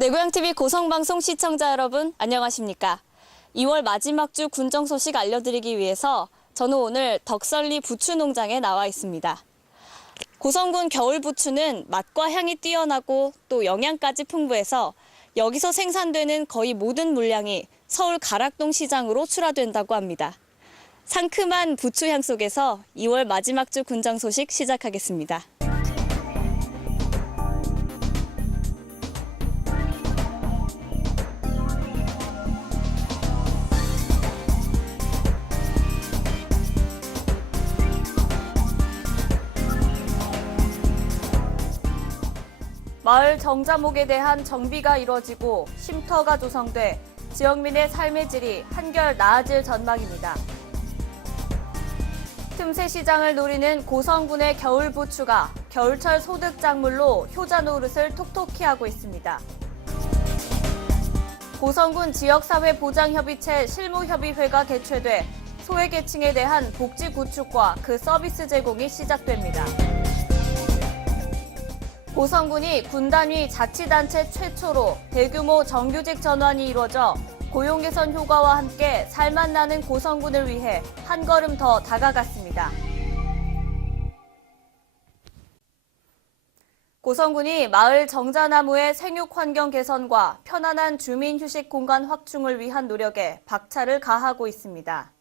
내고향TV 고성방송 시청자 여러분, 안녕하십니까? 2월 마지막 주 군정 소식 알려드리기 위해서 저는 오늘 덕설리 부추 농장에 나와 있습니다. 고성군 겨울 부추는 맛과 향이 뛰어나고 또 영양까지 풍부해서 여기서 생산되는 거의 모든 물량이 서울 가락동 시장으로 출하된다고 합니다. 상큼한 부추 향 속에서 2월 마지막 주 군정 소식 시작하겠습니다. 마을 정자목에 대한 정비가 이루어지고 쉼터가 조성돼 지역민의 삶의 질이 한결 나아질 전망입니다. 틈새 시장을 노리는 고성군의 겨울 부추가 겨울철 소득 작물로 효자 노릇을 톡톡히 하고 있습니다. 고성군 지역사회보장협의체 실무협의회가 개최돼 소외계층에 대한 복지 구축과 그 서비스 제공이 시작됩니다. 고성군이 군단위 자치단체 최초로 대규모 정규직 전환이 이루어져 고용 개선 효과와 함께 살맛 나는 고성군을 위해 한 걸음 더 다가갔습니다. 고성군이 마을 정자나무의 생육 환경 개선과 편안한 주민 휴식 공간 확충을 위한 노력에 박차를 가하고 있습니다.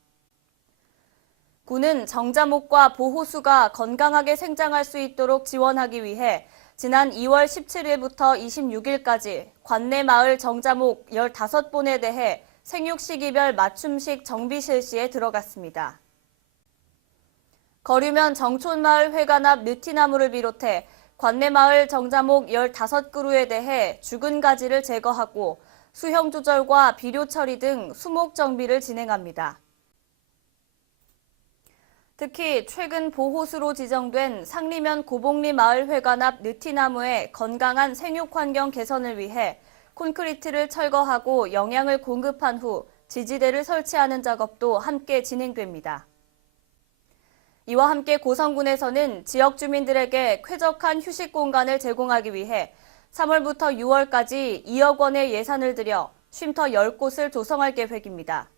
군은 정자목과 보호수가 건강하게 생장할 수 있도록 지원하기 위해 지난 2월 17일부터 26일까지 관내 마을 정자목 15본에 대해 생육 시기별 맞춤식 정비 실시에 들어갔습니다. 거류면 정촌마을 회관 앞 느티나무를 비롯해 관내 마을 정자목 15그루에 대해 죽은 가지를 제거하고 수형 조절과 비료 처리 등 수목 정비를 진행합니다. 특히 최근 보호수로 지정된 상리면 고봉리 마을 회관 앞 느티나무의 건강한 생육 환경 개선을 위해 콘크리트를 철거하고 영양을 공급한 후 지지대를 설치하는 작업도 함께 진행됩니다. 이와 함께 고성군에서는 지역 주민들에게 쾌적한 휴식 공간을 제공하기 위해 3월부터 6월까지 2억 원의 예산을 들여 쉼터 10곳을 조성할 계획입니다.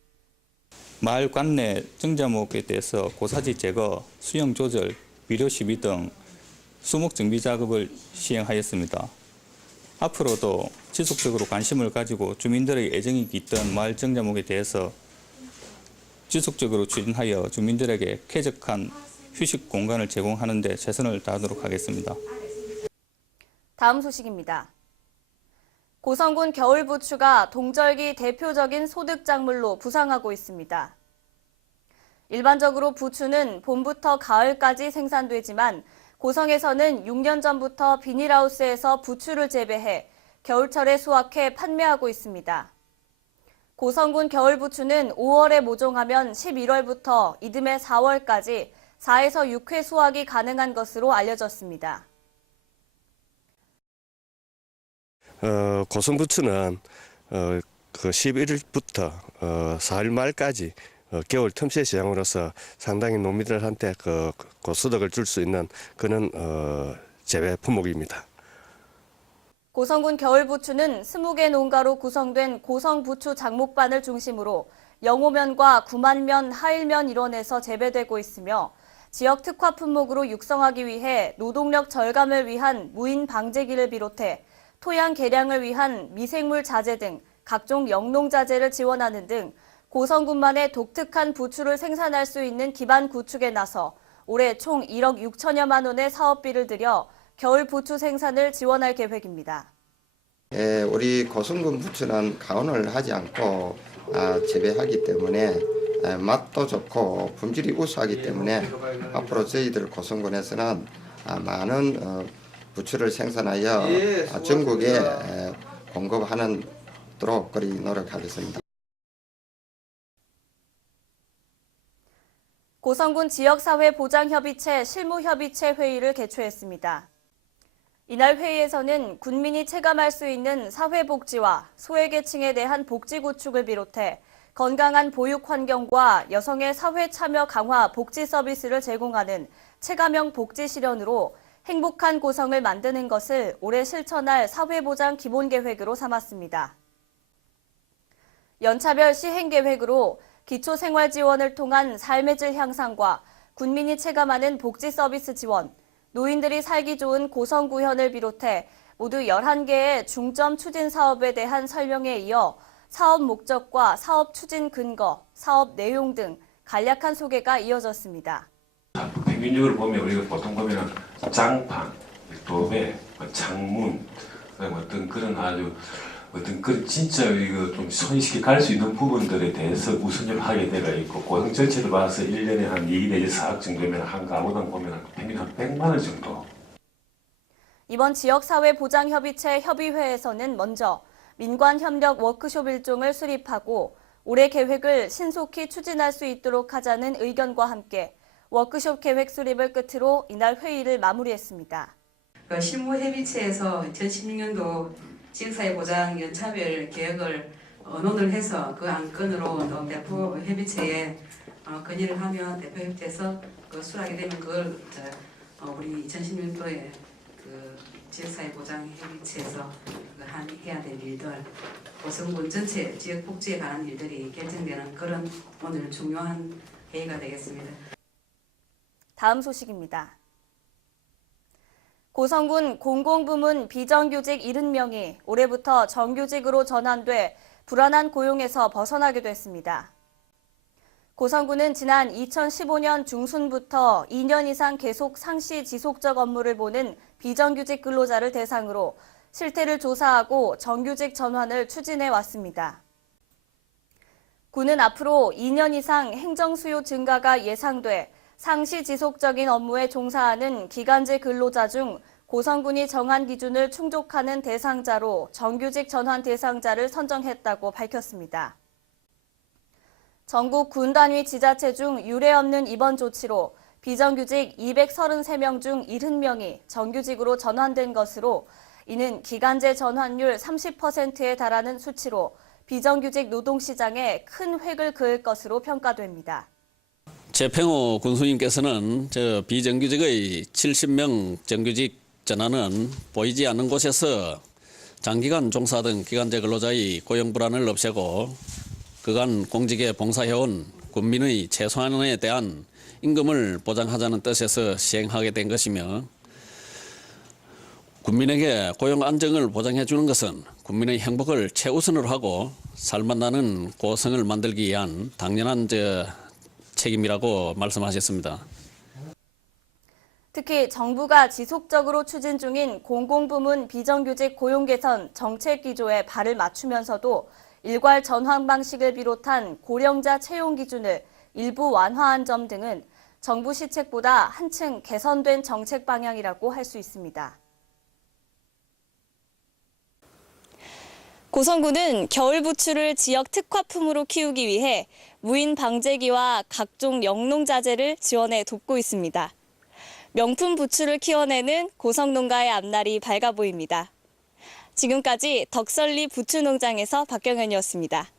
마을 관내 정자목에 대해서 고사지 제거, 수형 조절, 비료 시비 등 수목 정비 작업을 시행하였습니다. 앞으로도 지속적으로 관심을 가지고 주민들의 애정이 깃든 마을 정자목에 대해서 지속적으로 추진하여 주민들에게 쾌적한 휴식 공간을 제공하는 데 최선을 다하도록 하겠습니다. 다음 소식입니다. 고성군 겨울 부추가 동절기 대표적인 소득 작물로 부상하고 있습니다. 일반적으로 부추는 봄부터 가을까지 생산되지만 고성에서는 6년 전부터 비닐하우스에서 부추를 재배해 겨울철에 수확해 판매하고 있습니다. 고성군 겨울 부추는 5월에 모종하면 11월부터 이듬해 4월까지 4에서 6회 수확이 가능한 것으로 알려졌습니다. 고성부추는 그 11일부터 4일 말까지 겨울 틈새 시장으로서 상당히 농민들한테 고소득을 줄 수 있는 그런 재배 품목입니다. 고성군 겨울부추는 20개 농가로 구성된 고성부추 장목반을 중심으로 영호면과 구만면, 하일면 일원에서 재배되고 있으며 지역 특화 품목으로 육성하기 위해 노동력 절감을 위한 무인 방제기를 비롯해 토양 개량을 위한 미생물 자재 등 각종 영농 자재를 지원하는 등 고성군만의 독특한 부추를 생산할 수 있는 기반 구축에 나서 올해 총 1억 6천여만 원의 사업비를 들여 겨울 부추 생산을 지원할 계획입니다. 우리 고성군 부추는 가온을 하지 않고 재배하기 때문에 맛도 좋고 품질이 우수하기 때문에 앞으로 저희들 고성군에서는 많은 부추를 생산하여 전국에 공급하는 도록 그리 노력하겠습니다. 고성군 지역사회보장협의체 실무협의체 회의를 개최했습니다. 이날 회의에서는 군민이 체감할 수 있는 사회복지와 소외계층에 대한 복지 구축을 비롯해 건강한 보육 환경과 여성의 사회 참여 강화 복지 서비스를 제공하는 체감형 복지 실현으로 행복한 고성을 만드는 것을 올해 실천할 사회보장 기본계획으로 삼았습니다. 연차별 시행계획으로 기초생활지원을 통한 삶의 질 향상과 군민이 체감하는 복지 서비스 지원, 노인들이 살기 좋은 고성구현을 비롯해 모두 11개의 중점 추진 사업에 대한 설명에 이어 사업 목적과 사업 추진 근거, 사업 내용 등 간략한 소개가 이어졌습니다. 평균적으로 보면 우리가 보통 보면은 장판, 도배, 창문, 그다음에 어떤 그런 아주 어떤 그 진짜 이거 좀 손쉽게 갈 수 있는 부분들에 대해서 우선을 하게 되어 있고 고성 전체를 봐서 1년에 한 2 내지 4억 정도면 한 가구당 보면 평균 한 100만 원 정도. 이번 지역사회보장협의체 협의회에서는 먼저 민관협력 워크숍 일종을 수립하고 올해 계획을 신속히 추진할 수 있도록 하자는 의견과 함께 워크숍 계획 수립을 끝으로 이날 회의를 마무리했습니다. 실무협의체에서 2016년도 지역사회보장 연차별 계획을 논의를 해서 그 안건으로 또 대표협의체에 건의를 하면 대표협의체에서 수락이 되면 그걸 우리 2016년도에 그 지역사회보장협의체에서 해야 될 일들, 고성군 전체 지역 복지에 관한 일들이 결정되는 그런 오늘 중요한 회의가 되겠습니다. 다음 소식입니다. 고성군 공공부문 비정규직 70명이 올해부터 정규직으로 전환돼 불안한 고용에서 벗어나게 됐습니다. 고성군은 지난 2015년 중순부터 2년 이상 계속 상시 지속적 업무를 보는 비정규직 근로자를 대상으로 실태를 조사하고 정규직 전환을 추진해 왔습니다. 군은 앞으로 2년 이상 행정 수요 증가가 예상돼 상시 지속적인 업무에 종사하는 기간제 근로자 중 고성군이 정한 기준을 충족하는 대상자로 정규직 전환 대상자를 선정했다고 밝혔습니다. 전국 군 단위 지자체 중 유례 없는 이번 조치로 비정규직 233명 중 70명이 정규직으로 전환된 것으로 이는 기간제 전환율 30%에 달하는 수치로 비정규직 노동시장에 큰 획을 그을 것으로 평가됩니다. 최평호 군수님께서는 비정규직의 70명 정규직 전환은 보이지 않는 곳에서 장기간 종사하던 기간제 근로자의 고용 불안을 없애고 그간 공직에 봉사해온 군민의 최소한에 대한 임금을 보장하자는 뜻에서 시행하게 된 것이며 군민에게 고용 안정을 보장해 주는 것은 군민의 행복을 최우선으로 하고 살맛나는 고성을 만들기 위한 당연한 책임이라고 말씀하셨습니다. 특히 정부가 지속적으로 추진 중인 공공부문 비정규직 고용 개선 정책 기조에 발을 맞추면서도 일괄 전환 방식을 비롯한 고령자 채용 기준을 일부 완화한 점 등은 정부 시책보다 한층 개선된 정책 방향이라고 할 수 있습니다. 고성군은 겨울 부추를 지역 특화품으로 키우기 위해 무인 방제기와 각종 영농자재를 지원해 돕고 있습니다. 명품 부추를 키워내는 고성농가의 앞날이 밝아 보입니다. 지금까지 덕설리 부추농장에서 박경현이었습니다.